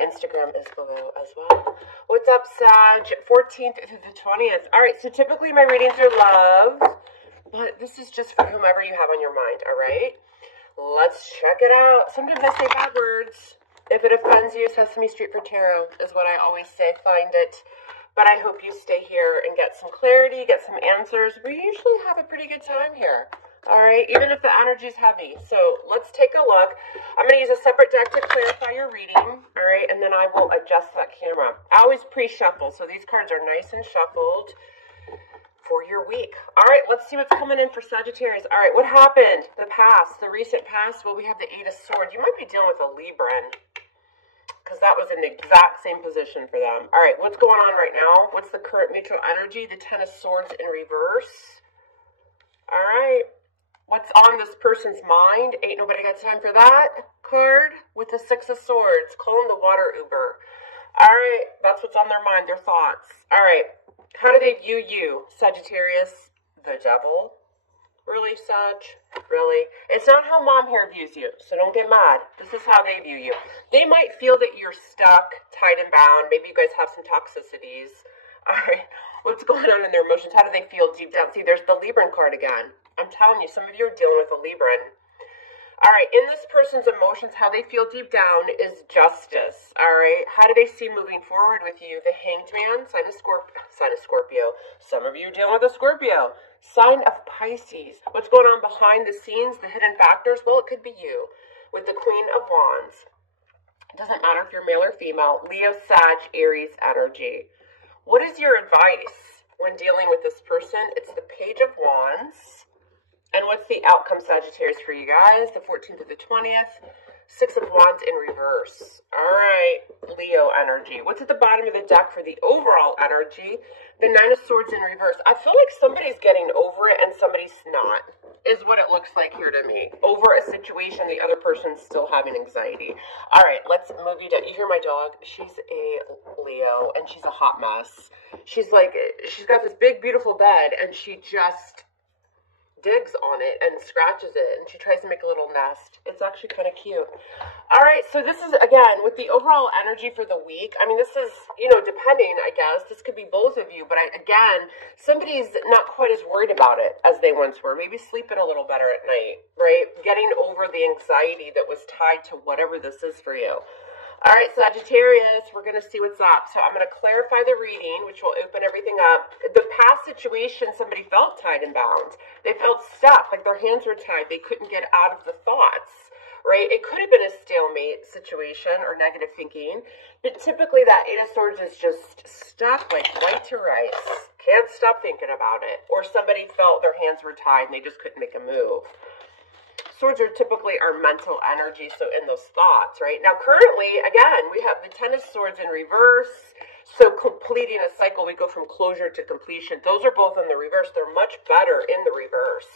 Instagram is below as well. What's up, Sag? 14th through the 20th. All right, so typically my readings are love, but this is just for whomever you have on your mind, all right? Let's check it out. Sometimes I say bad words. If it offends you, Sesame Street for Tarot is what I always say. Find it. But I hope you stay here and get some clarity, get some answers. We usually have a pretty good time here. All right, even if the energy is heavy. So let's take a look. I'm going to use a separate deck to clarify your reading. All right, and then I will adjust that camera. I always pre-shuffle, so these cards are nice and shuffled for your week. All right, let's see what's coming in for Sagittarius. All right, what happened? The past, the recent past. Well, we have the Eight of Swords. You might be dealing with a Libran, because that was in the exact same position for them. All right, what's going on right now? What's the current mutual energy? The Ten of Swords in reverse. All right. What's on this person's mind? Ain't nobody got time for that card with the Six of Swords. Call them the water Uber. All right, that's what's on their mind, their thoughts. All right, how do they view you, Sagittarius? The devil? Really, Sag? Really? It's not how mom here views you, so don't get mad. This is how they view you. They might feel that you're stuck, tied and bound. Maybe you guys have some toxicities. All right, what's going on in their emotions? How do they feel deep down? See, there's the Libran card again. I'm telling you, some of you are dealing with a Libran. All right, in this person's emotions, how they feel deep down is justice. All right, how do they see moving forward with you? The Hanged Man, sign of Scorpio. Some of you are dealing with a Scorpio. Sign of Pisces. What's going on behind the scenes, the hidden factors? Well, it could be you with the Queen of Wands. It doesn't matter if you're male or female. Leo, Sag, Aries energy. What is your advice when dealing with this person? It's the Page of Wands. And what's the outcome, Sagittarius, for you guys? The 14th to the 20th. Six of Wands in reverse. All right, Leo energy. What's at the bottom of the deck for the overall energy? The Nine of Swords in reverse. I feel like somebody's getting over it and somebody's not, is what it looks like here to me. Over a situation, the other person's still having anxiety. All right, let's move you down. You hear my dog? She's a Leo, and she's a hot mess. She's got this big, beautiful bed, and she just digs on it and scratches it, and she tries to make a little nest. It's actually kind of cute. All right, so this is, again, with the overall energy for the week. I mean, this is, depending, I guess. This could be both of you, but again, somebody's not quite as worried about it as they once were. Maybe sleeping a little better at night, right? Getting over the anxiety that was tied to whatever this is for you. All right, Sagittarius, we're going to see what's up. So I'm going to clarify the reading, which will open everything up. The past situation, somebody felt tied and bound. They felt stuck, like their hands were tied. They couldn't get out of the thoughts, right? It could have been a stalemate situation or negative thinking. But typically that Eight of Swords is just stuck like white to rice. Can't stop thinking about it. Or somebody felt their hands were tied and they just couldn't make a move. Swords are typically our mental energy, so in those thoughts, right? Now, currently, again, we have the Ten of Swords in reverse. So completing a cycle, we go from closure to completion. Those are both in the reverse. They're much better in the reverse.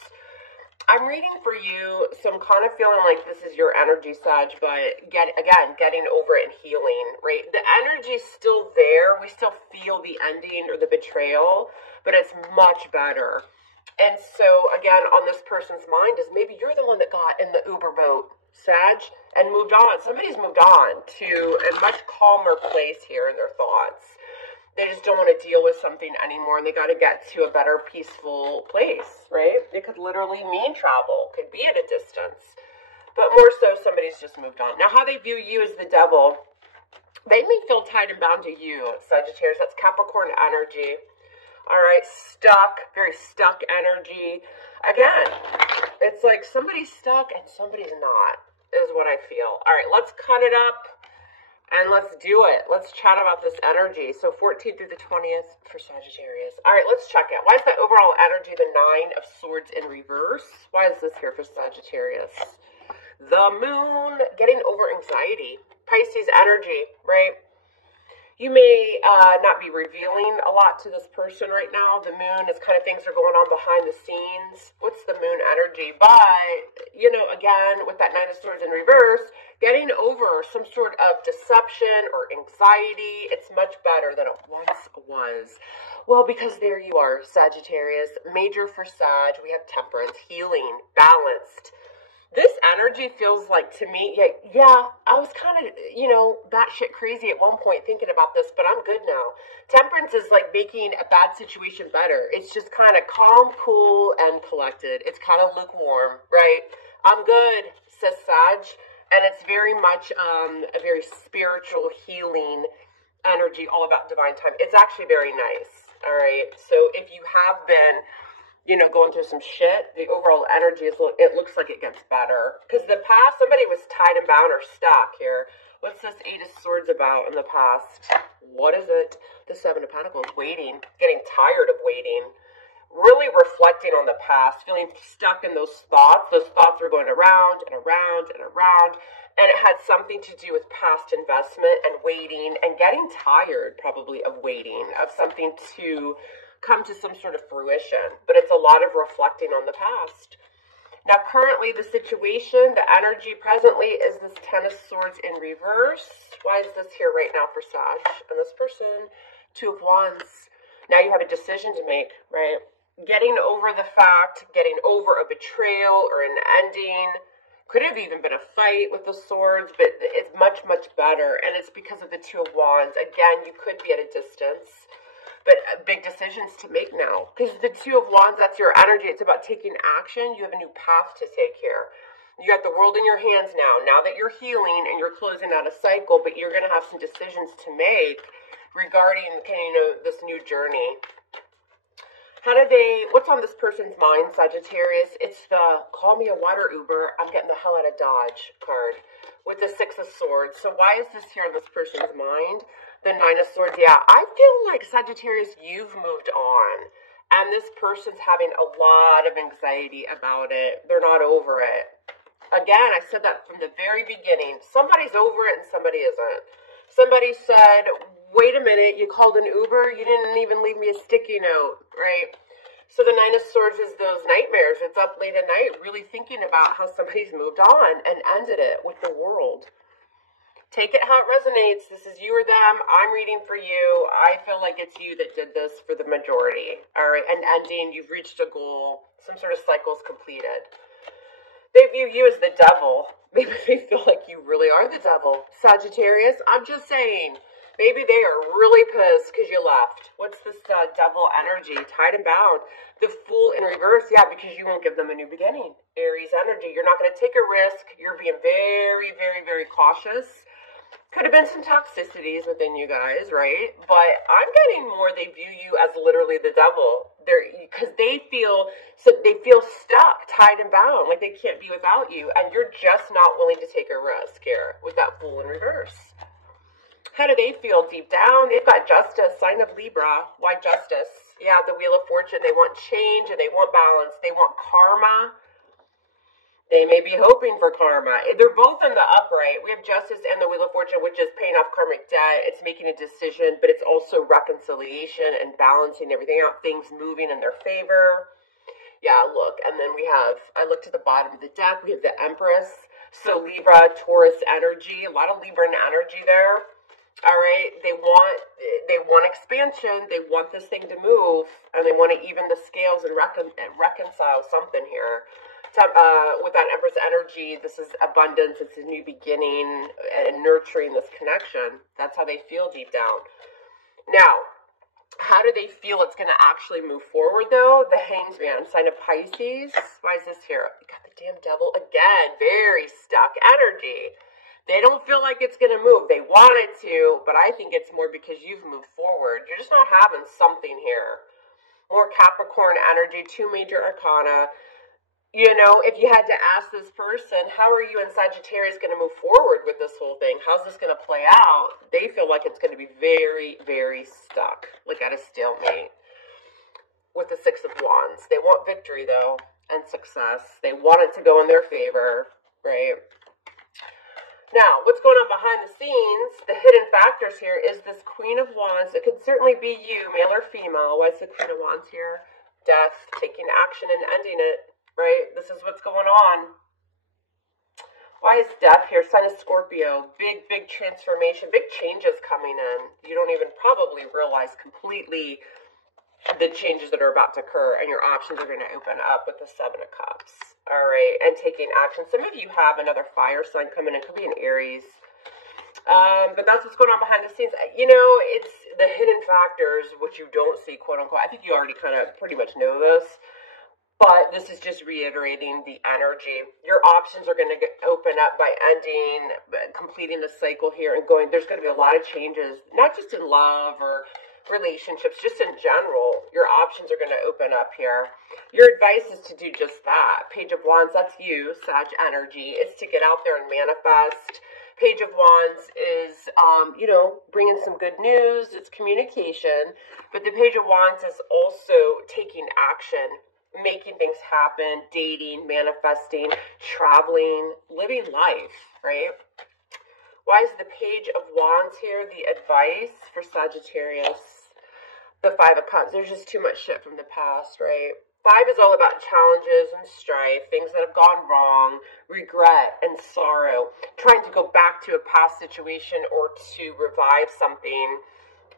I'm reading for you, so I'm kind of feeling like this is your energy, Sag, but getting over it and healing, right? The energy's still there. We still feel the ending or the betrayal, but it's much better. And so, again, on this person's mind is maybe you're the one that got in the Uber boat, Sag, and moved on. Somebody's moved on to a much calmer place here in their thoughts. They just don't want to deal with something anymore, and they got to get to a better, peaceful place, right? It could literally mean travel, could be at a distance. But more so, somebody's just moved on. Now, how they view you as the devil, they may feel tied and bound to you, Sagittarius. That's Capricorn energy. All right, stuck, very stuck energy. Again, it's like somebody's stuck and somebody's not, is what I feel. All right, let's cut it up and let's do it. Let's chat about this energy. So 14th through the 20th for Sagittarius. All right, let's check it. Why is that overall energy the Nine of Swords in reverse? Why is this here for Sagittarius? The Moon, getting over anxiety. Pisces energy, right? You may not be revealing a lot to this person right now. The moon is kind of things are going on behind the scenes. What's the moon energy? But, again, with that Nine of Swords in reverse, getting over some sort of deception or anxiety, it's much better than it once was. Well, because there you are, Sagittarius. Major for Sag, we have temperance, healing, balanced. This energy energy feels like to me, yeah, I was kind of, batshit crazy at one point thinking about this, but I'm good now. Temperance is like making a bad situation better. It's just kind of calm, cool, and collected. It's kind of lukewarm, right? I'm good, says Sag, and it's very much a very spiritual, healing energy, all about divine time. It's actually very nice, all right? So if you have been going through some shit, the overall energy it looks like it gets better. Because the past, somebody was tied and bound or stuck here. What's this Eight of Swords about in the past? What is it? The Seven of Pentacles, waiting, getting tired of waiting, really reflecting on the past, feeling stuck in those thoughts. Those thoughts were going around and around and around, and it had something to do with past investment and waiting and getting tired, probably, of waiting, of something to come to some sort of fruition. But it's a lot of reflecting on the past. Now, currently, the situation, the energy presently is this Ten of Swords in reverse. Why is this here right now for Sag? And this person, Two of Wands. Now you have a decision to make, right? Getting over the fact, getting over a betrayal or an ending. Could have even been a fight with the swords, but it's much, much better. And it's because of the Two of Wands. Again, you could be at a distance, but big decisions to make now. Because the Two of Wands, that's your energy. It's about taking action. You have a new path to take here. You got the world in your hands now. Now that you're healing and you're closing out a cycle, but you're going to have some decisions to make regarding, this new journey. What's on this person's mind, Sagittarius? It's the call me a water Uber, I'm getting the hell out of Dodge card with the Six of Swords. So why is this here on this person's mind? The Nine of Swords, yeah. I feel like, Sagittarius, you've moved on. And this person's having a lot of anxiety about it. They're not over it. Again, I said that from the very beginning. Somebody's over it and somebody isn't. Somebody said, wait a minute, you called an Uber? You didn't even leave me a sticky note, right? So the Nine of Swords is those nightmares. It's up late at night really thinking about how somebody's moved on and ended it with the world. Take it how it resonates. This is you or them. I'm reading for you. I feel like it's you that did this for the majority. All right, and ending, you've reached a goal. Some sort of cycle's completed. They view you as the devil. Maybe they feel like you really are the devil. Sagittarius, I'm just saying. Maybe they are really pissed because you left. What's this devil energy? Tied and bound. The Fool in reverse. Yeah, because you won't give them a new beginning. Aries energy. You're not going to take a risk. You're being very, very, very cautious. Could have been some toxicities within you guys, right? But I'm getting more they view you as literally the devil. Because they feel stuck, tied and bound, like they can't be without you. And you're just not willing to take a risk here with that Fool in reverse. How do they feel deep down? They've got justice, sign of Libra. Why justice? Yeah, the Wheel of Fortune. They want change and they want balance. They want karma. They may be hoping for karma. They're both in the upright. We have justice and the Wheel of Fortune, which is paying off karmic debt. It's making a decision, but it's also reconciliation and balancing everything out, things moving in their favor. Yeah, look, and then I looked at the bottom of the deck, we have the Empress. So Libra, Taurus energy, a lot of Libra energy there. All right, they want expansion. They want this thing to move, and they want to even the scales and reconcile something here. With that Empress energy, this is abundance. It's a new beginning and nurturing this connection. That's how they feel deep down. Now, how do they feel it's going to actually move forward, though? The Hanged Man, sign of Pisces. Why is this here? You got the damn devil again. Very stuck energy. They don't feel like it's going to move. They want it to, but I think it's more because you've moved forward. You're just not having something here. More Capricorn energy, 2 major arcana. If you had to ask this person, how are you and Sagittarius going to move forward with this whole thing? How's this going to play out? They feel like it's going to be very, very stuck, like at a stalemate with the Six of Wands. They want victory, though, and success. They want it to go in their favor, right? Now, what's going on behind the scenes, the hidden factors here is this Queen of Wands. It could certainly be you, male or female. Why is the Queen of Wands here? Death, taking action and ending it, right? This is what's going on. Why is Death here? Sign of Scorpio. Big, big transformation. Big changes coming in. You don't even probably realize completely the changes that are about to occur, and your options are going to open up with the Seven of Cups. All right, and taking action. Some of you have another fire sign coming in. It could be an Aries. But that's what's going on behind the scenes. You know, it's the hidden factors, which you don't see, quote unquote. I think you already kind of pretty much know this. But this is just reiterating the energy. Your options are going to open up by completing the cycle here and going. There's going to be a lot of changes, not just in love or relationships, just in general. Your options are going to open up here. Your advice is to do just that. Page of Wands, that's you, Sag energy. It's to get out there and manifest. Page of Wands is, you know, bringing some good news. It's communication. But the Page of Wands is also taking action, making things happen, dating, manifesting, traveling, living life, right? Why is the Page of Wands here? The advice for Sagittarius. The Five of Cups. There's just too much shit from the past, right? Five is all about challenges and strife, things that have gone wrong, regret and sorrow. Trying to go back to a past situation or to revive something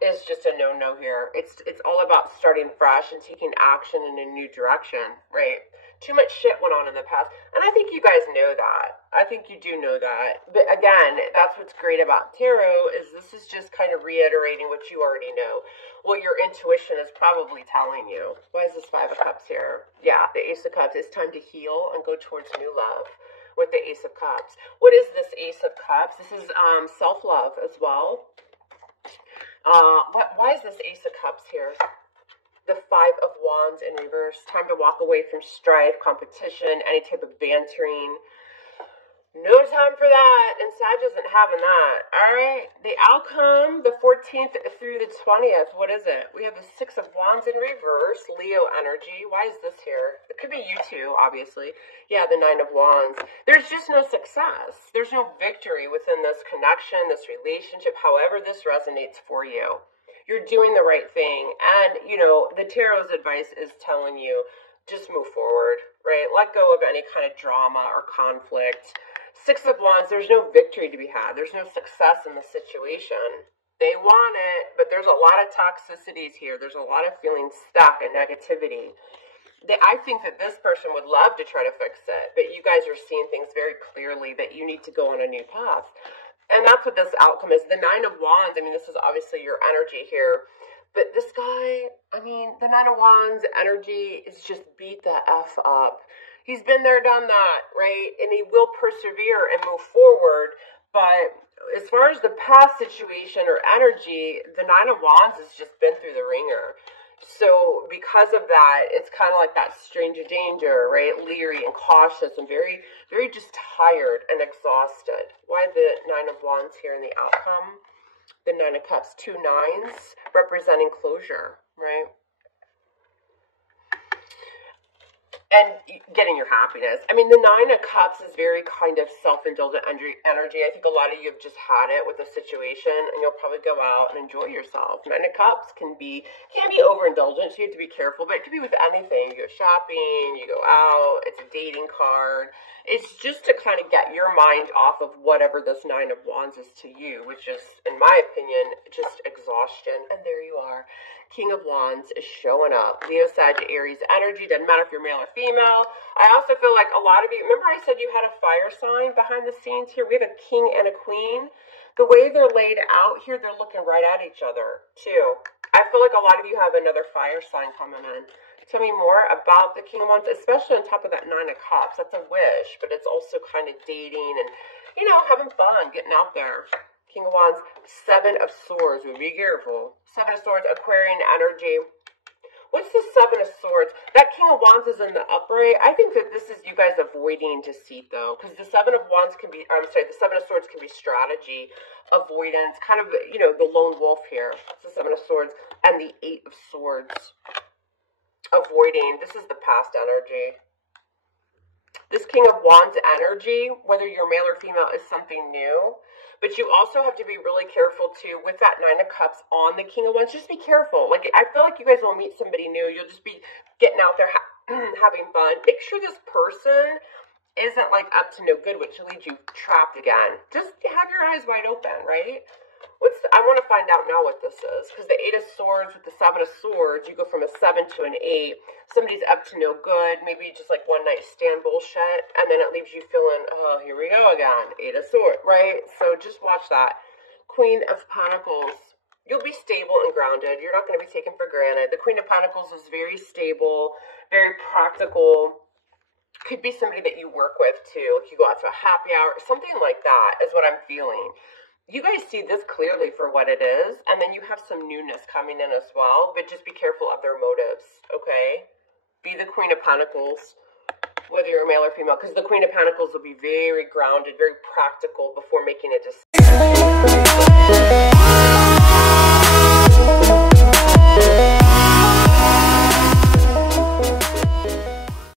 is just a no-no here. It's all about starting fresh and taking action in a new direction, right? Too much shit went on in the past. And I think you guys know that. I think you do know that. But again, that's what's great about tarot is this is just kind of reiterating what you already know. What your intuition is probably telling you. Why is this Five of Cups here? Yeah, the Ace of Cups. It's time to heal and go towards new love with the Ace of Cups. What is this Ace of Cups? This is self-love as well. Why is this Ace of Cups here? The Five of Wands in reverse. Time to walk away from strife, competition, any type of bantering. No time for that. And Sag isn't having that. All right. The outcome, the 14th through the 20th. What is it? We have the Six of Wands in reverse. Leo energy. Why is this here? It could be you two, obviously. Yeah, the Nine of Wands. There's just no success. There's no victory within this connection, this relationship, however this resonates for you. You're doing the right thing. And, you know, the Tarot's advice is telling you, just move forward, right? Let go of any kind of drama or conflict. Six of Wands, there's no victory to be had. There's no success in the situation. They want it, but there's a lot of toxicities here. There's a lot of feeling stuck and negativity. I think that this person would love to try to fix it, but you guys are seeing things very clearly that you need to go on a new path. And that's what this outcome is. The Nine of Wands, I mean, this is obviously your energy here. But this guy, I mean, the Nine of Wands energy is just beat the F up. He's been there, done that, right? And he will persevere and move forward. But as far as the past situation or energy, the Nine of Wands has just been through the ringer. So because of that, it's kind of like that stranger danger, right? Leery and cautious and very, very just tired and exhausted. Why the Nine of Wands here in the outcome? The Nine of Cups, two nines representing closure, right? And getting your happiness. I mean, the Nine of Cups is very kind of self-indulgent energy. I think a lot of you have just had it with a situation, and you'll probably go out and enjoy yourself. Nine of Cups can be overindulgent, so you have to be careful, but it could be with anything. You go shopping, you go out, it's a dating card. It's just to kind of get your mind off of whatever this Nine of Wands is to you, which is, in my opinion, just exhaustion. And there you are. King of Wands is showing up. Leo, Sag, Aries energy. Doesn't matter if you're male or female. I also feel like a lot of you, remember I said you had a fire sign behind the scenes here? We have a king and a queen. The way they're laid out here, they're looking right at each other, too. I feel like a lot of you have another fire sign coming in. Tell me more about the King of Wands, especially on top of that Nine of Cups. That's a wish, but it's also kind of dating and, you know, having fun, getting out there. King of Wands, Seven of Swords. Be careful. Seven of Swords, Aquarian energy. What's the Seven of Swords? That King of Wands is in the upright. I think that this is you guys avoiding deceit, though, because the Seven of Wands can be, the Seven of Swords can be strategy, avoidance, kind of, you know, the lone wolf here. It's the Seven of Swords, and the Eight of Swords. Avoiding. This is the past energy. This King of Wands energy, whether you're male or female, is something new. But you also have to be really careful, too, with that Nine of Cups on the King of Wands. Just be careful. Like, I feel like you guys will meet somebody new. You'll just be getting out there having fun. Make sure this person isn't, like, up to no good, which leads you trapped again. Just have your eyes wide open, right? I want to find out now what this is, because the 8 of Swords with the 7 of Swords, you go from a 7 to an 8. Somebody's up to no good, maybe just like one night stand bullshit, and then it leaves you feeling, oh, here we go again, 8 of Swords, right? So just watch that. Queen of Pentacles. You'll be stable and grounded. You're not going to be taken for granted. The Queen of Pentacles is very stable, very practical. Could be somebody that you work with too. Like you go out to a happy hour, something like that is what I'm feeling. You guys see this clearly for what it is, and then you have some newness coming in as well, but just be careful of their motives, okay? Be the Queen of Pentacles, whether you're a male or female, because the Queen of Pentacles will be very grounded, very practical before making a decision.